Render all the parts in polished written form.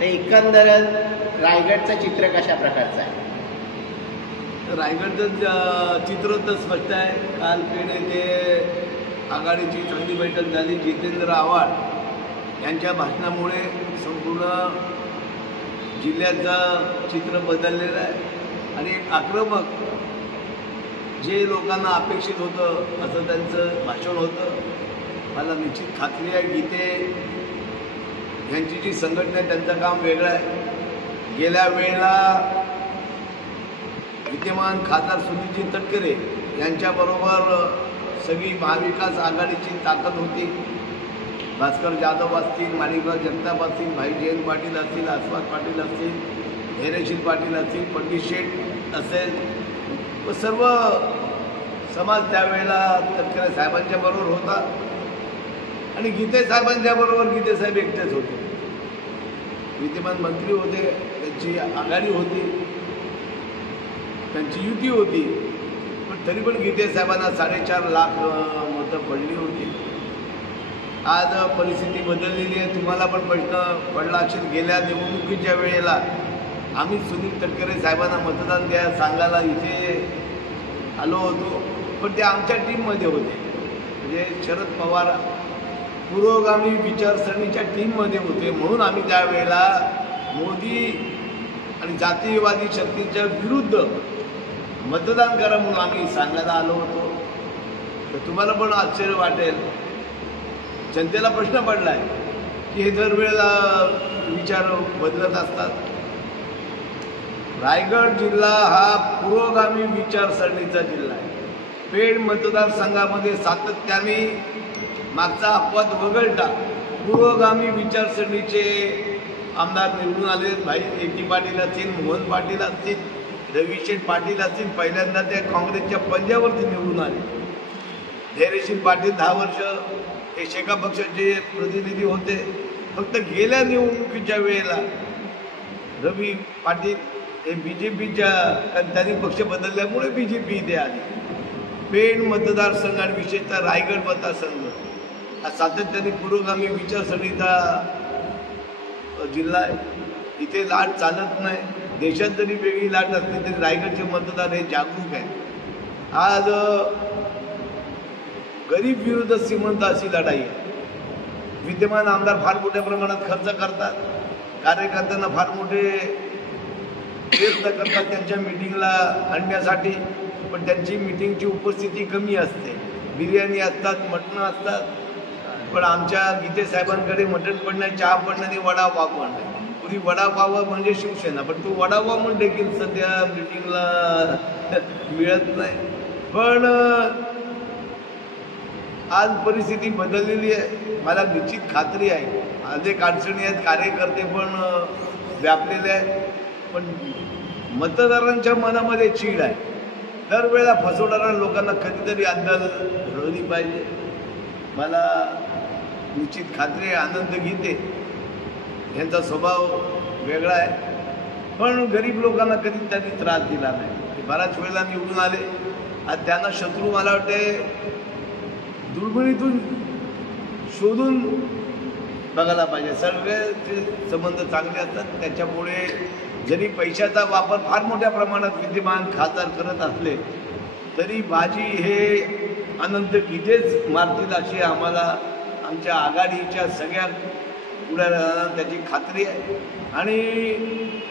तर एकंदरच रायगडचं चित्र कशा प्रकारचं आहे? रायगडचं चित्र तर स्पष्ट आहे. काल पेण येथे आघाडीची चांगली बैठक झाली. जितेंद्र आव्हाड यांच्या भाषणामुळे संपूर्ण जिल्ह्याचं चित्र बदललेलं आहे आणि एक आक्रमक जे लोकांना अपेक्षित होतं असं त्यांचं भाषण होतं. मला निश्चित खात्री आहे गीते यांची जी संघटना आहे त्यांचं काम वेगळं आहे. गेल्या वेळेला विद्यमान खासदार सुनीलजी तटकरे यांच्याबरोबर सगळी महाविकास आघाडीची ताकद होती. भास्कर जाधव असतील, माणिकराव जगताप असतील, भाई जयंत पाटील असतील, आस्वाद पाटील असतील, धैर्यशील पाटील असतील, पंडित शेठ असेल व सर्व समाज त्यावेळेला तटकरे साहेबांच्या बरोबर होता आणि गीते साहेबांच्या बरोबर गीते साहेब एकटेच होते. विद्यमान मंत्री होते, त्यांची आघाडी होती, त्यांची युती होती, पण तरी पण गीते साहेबांना 4.5 लाख मतं पडली होती. आज परिस्थिती बदललेली आहे. तुम्हाला पण प्रश्न पडला असेल, गेल्या निवडणुकीच्या वेळेला आम्ही सुनील तटकरे साहेबांना मतदान द्या सांगायला इथे आलो होतो, पण ते आमच्या टीममध्ये होते. म्हणजे शरद पवार पुरोगामी विचारसरणीच्या टीममध्ये होते, म्हणून आम्ही त्यावेळेला मोदी आणि जातीयवादी शक्तींच्या विरुद्ध मतदान करा म्हणून आम्ही सांगायला आलो होतो. तर तुम्हाला पण आश्चर्य वाटेल, जनतेला प्रश्न पडला आहे की हे दरवेळेला विचार बदलत असतात. रायगड जिल्हा हा पुरोगामी विचारसरणीचा जिल्हा आहे. पेण मतदारसंघामध्ये सातत्याने मागचा अपवाद वगळता पुरोगामी विचारसरणीचे आमदार निवडून आले. भाई ए.टी. पाटील असतील, मोहन पाटील असतील, रविशेठ पाटील असतील, पहिल्यांदा ते काँग्रेसच्या पंजावरती निवडून आले. धैर्यशील पाटील 10 वर्ष हे शेका पक्षाचे प्रतिनिधी होते. फक्त गेल्या निवडणुकीच्या वेळेला रवी पाटील हे BJPच्या, त्यांनी पक्ष बदलल्यामुळे BJP इथे आली. पेण मतदारसंघ आणि विशेषतः रायगड मतदारसंघ हा सातत्याने पुरोगामी विचारसरणीचा जिल्हा आहे. इथे लाट चालत नाही. देशात जरी वेगळी लाट असली तरी रायगडचे मतदार हे जागरूक आहेत. आज गरीब विरुद्ध श्रीमंत अशी लढाई आहे. विद्यमान आमदार फार मोठ्या प्रमाणात खर्च करतात, कार्यकर्त्यांना फार मोठे प्रयत्न करतात त्यांच्या मिटिंगला आणण्यासाठी, पण त्यांची मिटिंगची उपस्थिती कमी असते. बिर्याणी असतात, मटणं असतात, पण आमच्या गीते साहेबांकडे मटण पण नाही, चहा पण नाही, वडापाव पण नाही. पुरी वडापाव म्हणजे शिवसेना, पण तो वडापाव म्हणून देखील सध्या मिटिंगला मिळत नाही. पण आज परिस्थिती बदललेली आहे. मला निश्चित खात्री आहे अनेक अडचणी आहेत, कार्यकर्ते पण व्यापलेले आहेत, पण मतदारांच्या मनामध्ये चीड आहे. दरवेळेला फसवणाऱ्या लोकांना कधीतरी अद्दल घडवली पाहिजे. मला निश्चित खात्री आहे आनंद गीते यांचा स्वभाव वेगळा आहे, पण गरीब लोकांना कधी त्यांनी त्रास दिला नाही. ते बऱ्याच वेळेला निवडून आले. आज त्यांना शत्रू मला वाटते दुर्बिणीतून शोधून बघायला पाहिजे. सगळे संबंध चांगले असतात, त्याच्यामुळे जरी पैशाचा वापर फार मोठ्या प्रमाणात विद्यमान खासदार करत असले तरी बाजी हे अनंत गीतेच मारतील अशी आम्हाला आमच्या आघाडीच्या सगळ्या पुढाऱ्यांना त्याची खात्री आहे. आणि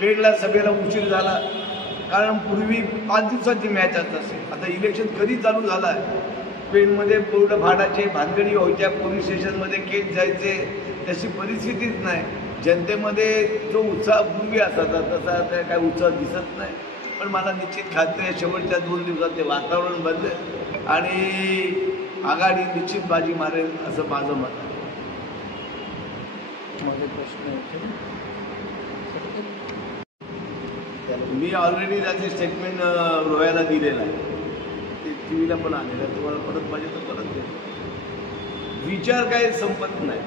पेणला सभेला उशीर झाला, कारण पूर्वी 5 दिवसाची मॅच असे. आता इलेक्शन कधी चालू झालं आहे. पेणमध्ये पूर्ण भाडाचे भानगडी व्हायच्या, पोलीस स्टेशनमध्ये केस जायचे, तशी परिस्थितीच नाही. जनतेमध्ये जो उत्साह पूर्वी असायचा तसा आता काय उत्साह दिसत नाही. पण मला निश्चित खात्री आहे शेवटच्या 2 दिवसात ते वातावरण बदलेल आणि आघाडी निश्चित बाजी मारेल असं माझं मत आहे. मी ऑलरेडी त्याचे स्टेटमेंट रोह्याला दिलेलं आहे, ते TV ला पण आलेलं आहे. तुम्हाला परत पाहिजे तर परत दे. विचार काही संपत नाही.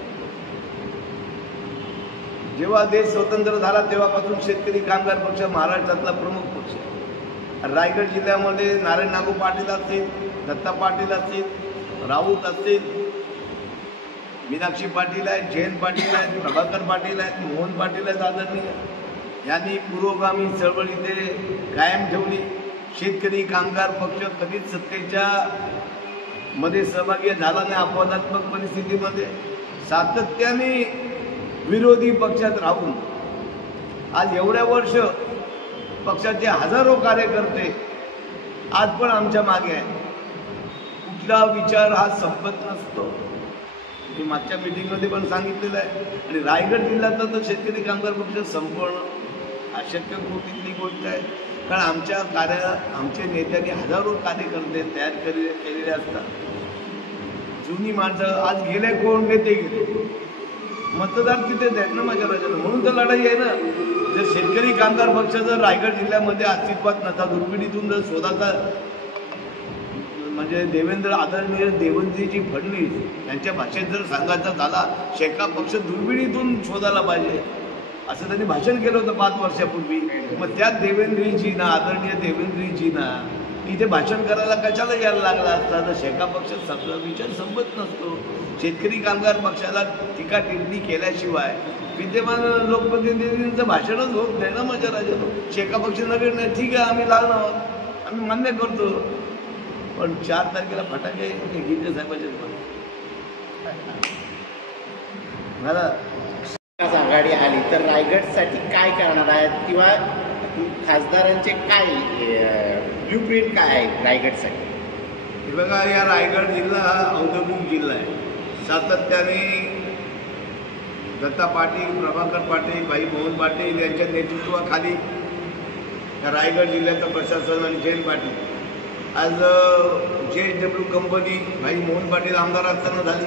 जेव्हा देश स्वतंत्र झाला तेव्हापासून शेतकरी कामगार पक्ष महाराष्ट्रातला प्रमुख पक्ष आहे. रायगड जिल्ह्यामध्ये नारायण नागू पाटील असतील, दत्ता पाटील असतील, राऊत असतील, मीनाक्षी पाटील आहेत, जयंत पाटील आहेत, प्रभाकर पाटील आहेत, मोहन पाटील आहेत आदरणीय. यांनी पुरोगामी चळवळ इथे कायम ठेवली. शेतकरी कामगार पक्ष कधीच सत्तेच्या मध्ये सहभागी झाला नाही. अपवादात्मक परिस्थितीमध्ये सातत्याने विरोधी पक्षात राहून आज एवढ्या वर्ष पक्षाचे हजारो कार्यकर्ते आज पण आमच्या मागे आहे. कुठला विचार हा संपत नसतो. मी मागच्या मीटिंगमध्ये पण सांगितलेलं आहे. आणि रायगड जिल्ह्यातला तर शेतकरी कामगार पक्ष संपवणं अशक्य कृतीतली गोष्ट आहे. कारण आमच्या नेत्यांनी हजारो कार्यकर्ते तयार केलेले असतात. जुनी माणसं आज गेले, कोण नेते गेले, मतदार तिथेच आहेत ना माझ्या राज्याला. म्हणून तर लढाई आहे ना. जर शेतकरी कामगार पक्ष जर रायगड जिल्ह्यामध्ये अस्तित्वात नसता, दुर्बिणीतून जर शोधाचा म्हणजे आदरणीय देवेंद्रजी फडणवीस यांच्या भाषेत जर सांगायचा झाला, शेका पक्ष दुर्बिणीतून शोधायला पाहिजे असं त्यांनी भाषण केलं होतं 5 वर्षापूर्वी. मग त्यात देवेंद्रजींना, आदरणीय देवेंद्रजींना इथे भाषण करायला कशाला यायला लागला असता. तर शेका पक्ष विचार संपत नसतो. शेतकरी कामगार पक्षाला टीका टिप्पणी केल्याशिवाय विद्यमान लोकप्रतिनिधींचं भाषणच होत नाही ना माझ्या राज्यात. शेका पक्ष नवीन नाही, ठीक आहे, आम्ही लहान आहोत, आम्ही मान्य करतो. पण 4 तारखेला फटाके गिंजे साहेबाचे मला आघाडी आली तर रायगडसाठी काय करणार आहेत किंवा खासदारांचे काय ब्ल्यूप्रिंट काय आहे रायगडसाठी? हे बघा, या रायगड जिल्हा हा औद्योगिक जिल्हा आहे. सातत्याने दत्ता पाटील, प्रभाकर पाटील, भाई मोहन पाटील यांच्या नेतृत्वाखाली या रायगड जिल्ह्याचं प्रशासन आणि जयंत पाटील आज JSW कंपनी भाई मोहन पाटील आमदार असताना झाली.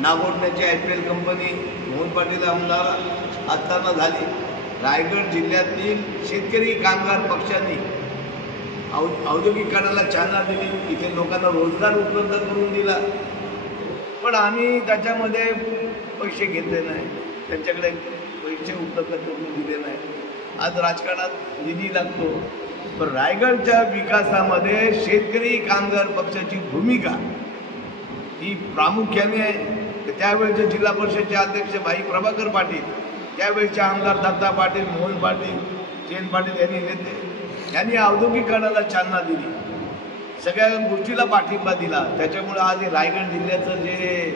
नागोठण्याची IPL कंपनी मोहन पाटील आमदार असताना झाली. रायगड जिल्ह्यातील शेतकरी कामगार पक्षांनी औद्योगिकरणाला चालना दिली. इथे लोकांना रोजगार उपलब्ध करून दिला. पण आम्ही त्याच्यामध्ये पैसे घेतले नाही, त्यांच्याकडे पैसे उपलब्ध करून दिले नाही. आज राजकारणात निधी लागतो. पण रायगडच्या विकासामध्ये शेतकरी कामगार पक्षाची भूमिका ही प्रामुख्याने आहे. त्यावेळेचे जिल्हा परिषदचे अध्यक्ष भाई प्रभाकर पाटील, त्यावेळेचे आमदार दत्ता पाटील, मोहन पाटील, जयंत पाटील यांनी औद्योगिकरणाला चालना दिली. सगळ्या गोष्टीला पाठिंबा दिला. त्याच्यामुळे आज हे रायगड जिल्ह्याचं जे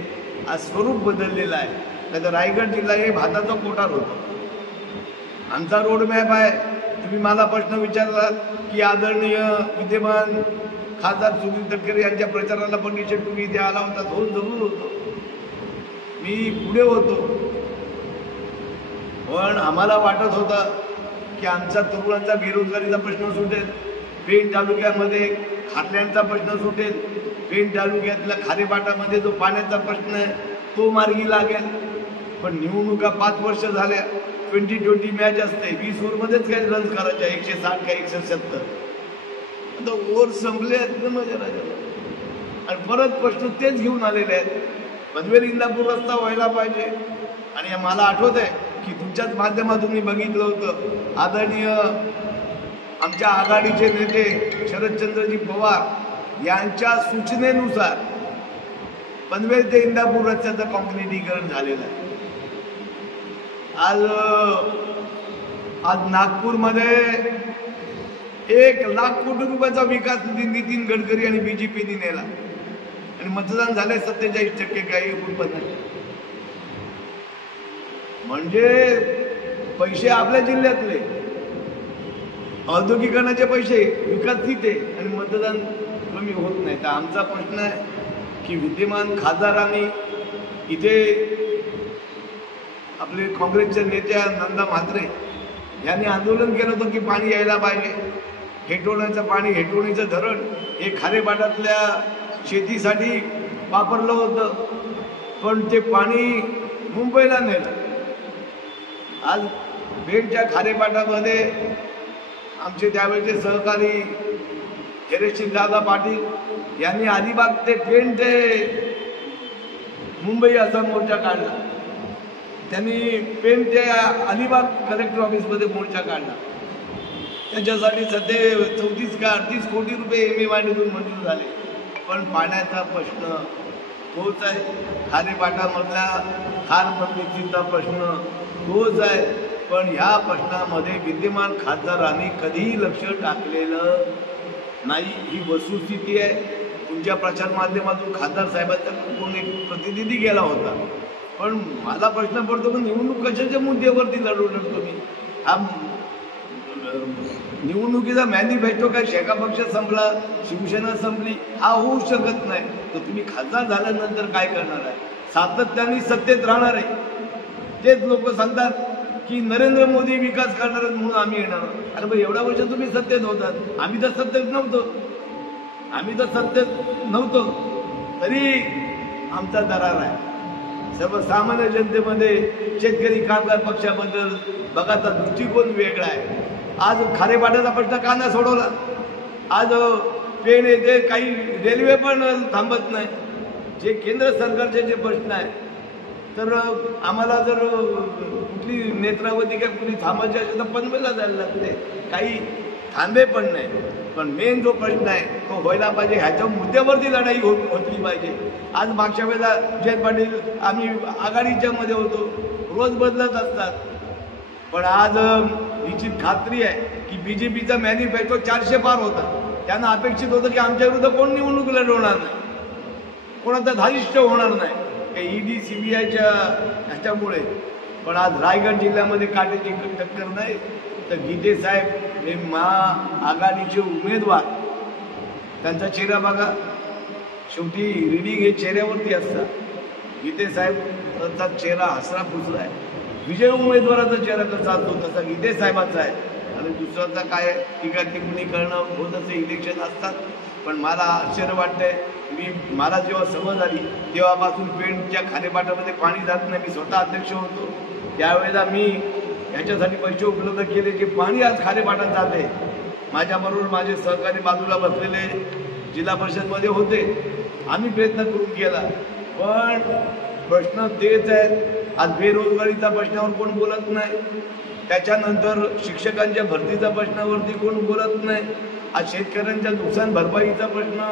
आज स्वरूप बदललेलं आहे. नाही तर रायगड जिल्हा हे भाताचा कोठार होता. आमचा रोडमॅप आहे. तुम्ही मला प्रश्न विचारला की आदरणीय विद्यमान खासदार सुनील तटकरे यांच्या प्रचाराला पण तुम्ही इथे आला होता. दोन जरूर होतो, मी पुढे होतो. पण आम्हाला वाटत होतं की आमचा तरुणांचा बेरोजगारीचा प्रश्न सुटेल, पेण तालुक्यामध्ये खारल्यांचा प्रश्न सुटेल, पेण तालुक्यातल्या खारेपाटामध्ये जो पाण्याचा प्रश्न आहे तो मार्गी लागेल. पण निवडणुका 5 वर्ष झाल्या. 20-20 मॅच असते, 20 ओव्हरमध्येच काही रन्स करायचे, 160 का 170. आता ओव्हर संपले आहेत ना माझ्या राज्याला. आणि परत प्रश्न तेच घेऊन आलेले आहेत. पनवेल इंदापूर रस्ता व्हायला पाहिजे. आणि मला आठवत आहे की तुमच्याच माध्यमातून मी बघितलं होतं, आदरणीय आमच्या आघाडीचे नेते शरदचंद्रजी पवार यांच्या सूचनेनुसार पनवेल ते इंदापूर रस्त्याचं कॉन्क्रिटीकरण झालेलं आहे. आज नागपूरमध्ये 1 लाख कोटी रुपयाचा विकास निधी नितीन गडकरी आणि BJPने नेला. आणि मतदान झालंय 47%, काही रुपये नाही. म्हणजे पैसे आपल्या जिल्ह्यातले, औद्योगिकरणाचे पैसे, विकास तिथे, आणि मतदान कमी होत नाही. तर आमचा प्रश्न आहे की विद्यमान खासदारांनी इथे आपले काँग्रेसच्या नेत्या नंदा म्हात्रे यांनी आंदोलन केलं होतं की पाणी यायला पाहिजे. हेटोण्याचं पाणी, हेटोणीचं धरण हे खारेपाटातल्या शेतीसाठी वापरलं होतं. पण ते पाणी मुंबईला नेलं. आज पेणच्या खारेपाटामध्ये आमचे त्यावेळेचे सहकारी दादा पाटील यांनी अलिबाग ते पेण ते मुंबई असा मोर्चा काढला. त्यांनी पेण ते अलिबाग कलेक्टर ऑफिसमध्ये मोर्चा काढला. त्याच्यासाठी सध्या 34 का 38 कोटी रुपये MMIDतून मंजूर झाले. पण पाण्याचा प्रश्न तोच आहे, खारेपाटामधला खार बंदिस्तीचा प्रश्न तोच आहे. पण ह्या प्रश्नामध्ये विद्यमान खासदारांनी कधीही लक्ष टाकलेलं नाही, ही वस्तुस्थिती आहे. तुमच्या प्रचार माध्यमातून खासदार साहेबांचा कोण एक प्रतिनिधी गेला होता, पण मला प्रश्न पडतो की निवडणूक कशाच्या मुद्द्यावरती लढवणार तुम्ही? हा निवडणुकीचा मॅनिफेस्टो काय शेका पक्ष संपला, शिवसेना संपली, हा होऊ शकत नाही. तर तुम्ही खासदार झाल्यानंतर काय करणार आहे? सातत्याने सत्तेत राहणार आहे. तेच लोक सांगतात की नरेंद्र मोदी विकास करणार आहेत म्हणून आम्ही येणार. अरे भाई, एवढ्या वर्ष तुम्ही सत्तेत होतात, आम्ही तर सत्तेत नव्हतो, तरी आमचा दरार आहे. सर्वसामान्य जनतेमध्ये शेतकरी कामगार पक्षाबद्दल बघाचा दृष्टिकोन वेगळा आहे. आज खारेपाट्याचा प्रश्न का नाही सोडवला? आज पेण येथे काही रेल्वे पण थांबत नाही. जे केंद्र सरकारचे जे प्रश्न आहे, तर आम्हाला जर कुठली नेत्रावती काय कुठली थांबायची असेल तर पनवेलला जायला लागते, काही थांबे पण नाही. पण मेन जो प्रश्न आहे तो व्हायला पाहिजे, ह्याच्या मुद्द्यावरती लढाई होतली पाहिजे. आज मागच्या वेळेला जयंत पाटील आम्ही आघाडीच्या मध्ये होतो, रोज बदलत असतात. पण आज निश्चित खात्री आहे की बीजेपीचा मॅनिफेस्टो 400 पार होता. त्यांना अपेक्षित होतं की आमच्या विरुद्ध कोण निवडणूक लढवणार नाही, कोणाचं धारिष्ट होणार नाही, ईडी सीबीआयच्या ह्याच्यामुळे. पण आज रायगड जिल्ह्यामध्ये काटेची टक्कर नाही. तर गीते साहेब हे महाआघाडीचे उमेदवार, त्यांचा चेहरा बघा, शेवटी रिडिंग हे चेहऱ्यावरती असतात. गीते साहेबांचा चेहरा हसरा फुसला आहे. विजय उमेदवाराचा चेहरा कसा असतो तसा गीते साहेबांचा आहे. आणि दुसऱ्याचा काय टीका टिप्पणी करणं होत असे इलेक्शन असतात. पण मला आश्चर्य वाटतंय, मला जेव्हा समज आली तेव्हापासून पेणच्या खारेपाटामध्ये पाणी जात नाही. मी स्वतः अध्यक्ष होतो त्यावेळेला मी याच्यासाठी पैसे उपलब्ध केले की पाणी आज खारेपाटात जाते. माझ्याबरोबर माझे सहकारी बाजूला बसलेले जिल्हा परिषदमध्ये होते, आम्ही प्रयत्न करून केला. पण प्रश्न तेच आहेत. आज बेरोजगारीचा प्रश्नावर कोण बोलत नाही, त्याच्यानंतर शिक्षकांच्या भरतीचा प्रश्नावरती कोण बोलत नाही. आज शेतकऱ्यांच्या नुकसान भरपाईचा प्रश्न,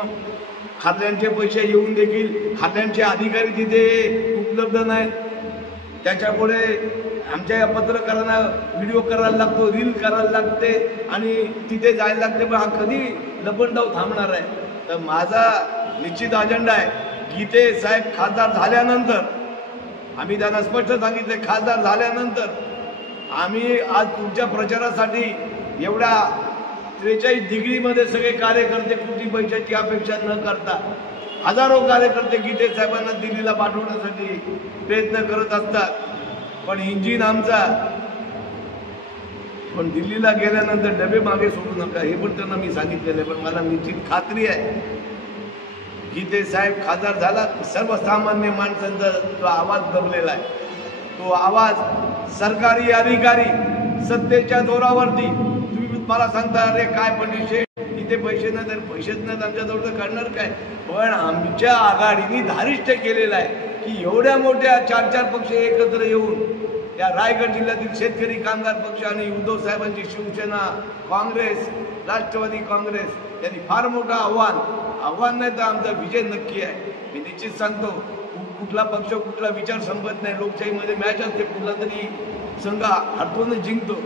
खात्यांचे पैसे येऊन देखील खात्यांचे अधिकारी तिथे उपलब्ध नाही. त्याच्यामुळे आमच्या या पत्रकारांना व्हिडिओ करायला लागतो, रील करायला लागते आणि तिथे जायला लागते. पण हा कधी लपंडाव थांबणार आहे? तर माझा निश्चित अजेंडा आहे, गीते साहेब खासदार झाल्यानंतर, आम्ही त्यांना स्पष्ट सांगितले, खासदार झाल्यानंतर आम्ही आज तुमच्या प्रचारासाठी एवढ्या 43 डिग्रीमध्ये सगळे कार्यकर्ते कुठली पैशाची अपेक्षा न करता हजारो कार्यकर्ते गीते साहेबांना दिल्लीला पाठवण्यासाठी प्रयत्न करत असतात. पण इंजिन आमचा, पण दिल्लीला गेल्यानंतर डबे मागे सोडू नका हे पण त्यांना मी सांगितलेलं आहे. पण मला निश्चित खात्री आहे, गीते साहेब खासदार झाला, सर्वसामान्य माणसांचा जो आवाज दबलेला आहे, तो आवाज सरकारी अधिकारी सत्तेच्या जोरावरती, तुम्ही मला सांगता अरे काय पण इथे पैसे नाही, तर पैसेच नाहीत आमच्याजवळ तर करणार काय? पण आमच्या आघाडीने धारिष्ट केलेलं आहे की एवढ्या मोठ्या 4 पक्ष एकत्र येऊन या रायगड जिल्ह्यातील शेतकरी कामगार पक्ष आणि उद्धव साहेबांची शिवसेना, काँग्रेस, राष्ट्रवादी काँग्रेस यांनी फार मोठं आव्हान नाही तर आमचा विजय नक्की आहे. मी निश्चित सांगतो, कुठला पक्ष कुठला विचार संपत नाही. लोकशाहीमध्ये मॅच असते, कुठला तरी संघ हरतोन जिंकतो.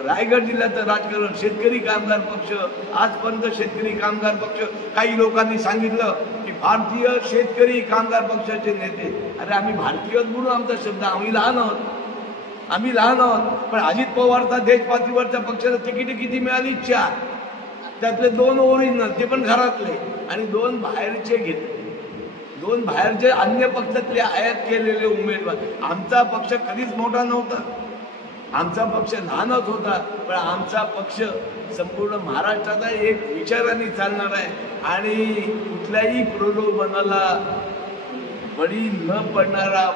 रायगड जिल्ह्याचं राजकारण शेतकरी कामगार पक्ष, आजपर्यंत शेतकरी कामगार पक्ष, काही लोकांनी सांगितलं की भारतीय शेतकरी कामगार पक्षाचे नेते. अरे आम्ही भारतीय म्हणून आमचा शब्द, आम्ही लहान आहोत. पण अजित पवारचा देश पातळीवरच्या पक्षाला तिकीट किती मिळाली? 4. त्यातले 2 ओरिजिनल, ते पण घरातले, आणि 2 बाहेरचे घेतले. 2 बाहेरचे अन्य पक्षातले आयात केलेले उमेदवार. आमचा पक्ष कधीच मोठा नव्हता, आमचा पक्ष लहानच होता. पण आमचा पक्ष संपूर्ण महाराष्ट्राचा एक विचाराने चालणार आहे आणि कुठल्याही प्रलोभनाला बळी न पडणारा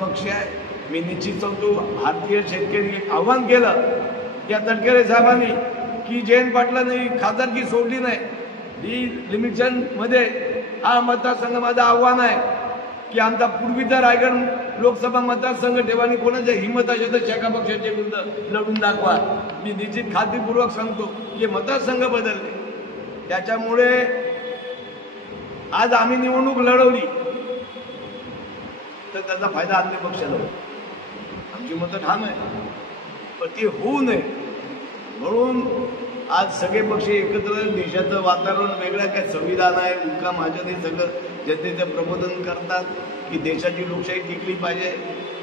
पक्ष आहे. मी निश्चित सांगतो, भारतीय शेतकरी आव्हान केलं या तटकरे साहेबांनी की जयंत पाटलांनी खासदारकी सोडली नाही. लिमिटेशन मध्ये हा मतदारसंघ माझं आव्हान आहे की आमचा पूर्वीचा रायगड लोकसभा मतदारसंघ ठेवा आणि कोणाच्या हिंमत असेल तर शेका पक्षाच्या विरुद्ध लढून दाखवा. मी निश्चित खात्रीपूर्वक सांगतो की मतदारसंघ बदलले, त्याच्यामुळे आज आम्ही निवडणूक लढवली तर त्याचा फायदा आपल्या पक्षाला होईल. आमची मतं ठाम आहे, पण ती होऊ नये म्हणून आज सगळे पक्ष एकत्र, देशाचं वातावरण वेगळं, काय संविधान आहे, उल्का महाजन हे सगळं जनतेचं प्रबोधन करतात की देशाची लोकशाही टिकली पाहिजे.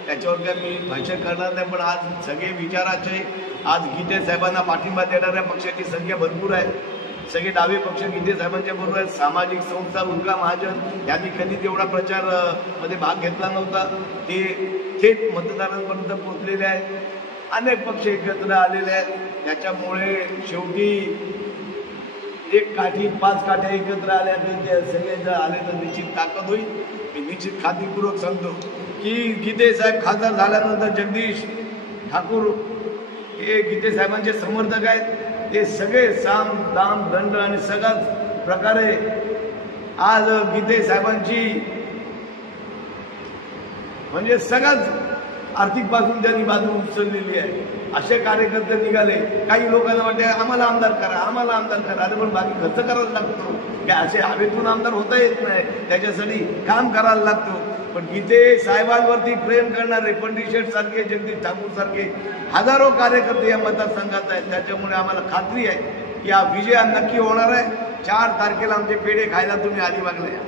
त्याच्यावर काय मी भाष्य करणार नाही, पण आज सगळे विचाराचे, आज गीते साहेबांना पाठिंबा देणाऱ्या पक्षाची संख्या भरपूर आहे. सगळे डावे पक्ष गीते साहेबांच्या बरोबर आहेत. सामाजिक संस्था, उल्का महाजन यांनी कधी तेवढा प्रचार मध्ये भाग घेतला नव्हता, ते थेट मतदारांपर्यंत पोहोचलेले आहेत. अनेक पक्ष एकत्र आलेले आहेत. त्याच्यामुळे शेवटी एक काठी 5 काठ्या एकत्र आल्या ते सगळे जर आले तर निश्चित ताकद होईल. मी निश्चित खात्रीपूर्वक सांगतो की गीते साहेब खासदार झाल्यानंतर जगदीश ठाकूर हे गीते साहेबांचे समर्थक आहेत. ते सगळे साम दाम दंड आणि सगळ्याच प्रकारे आज गीते साहेबांची म्हणजे सगळ्याच आर्थिक पासून त्यांनी बाजू उचललेली आहे. असे कार्यकर्ते निघाले. काही लोकांना वाटते आम्हाला आमदार करा, आम्हाला आमदार करा. अरे पण बाकी खर्च करायला लागतो, की असे हवेतून आमदार होता येत नाही, त्याच्यासाठी काम करायला लागतो. पण गीते साहेबांवरती प्रेम करणारे पंडित शेठ सारखे, जगदीश ठाकूर सारखे हजारो कार्यकर्ते या मतदारसंघात आहेत. त्याच्यामुळे आम्हाला खात्री आहे की हा विजय नक्की होणार आहे. 4 तारखेला आमचे पेढे खायला तुम्ही अलिबागला या.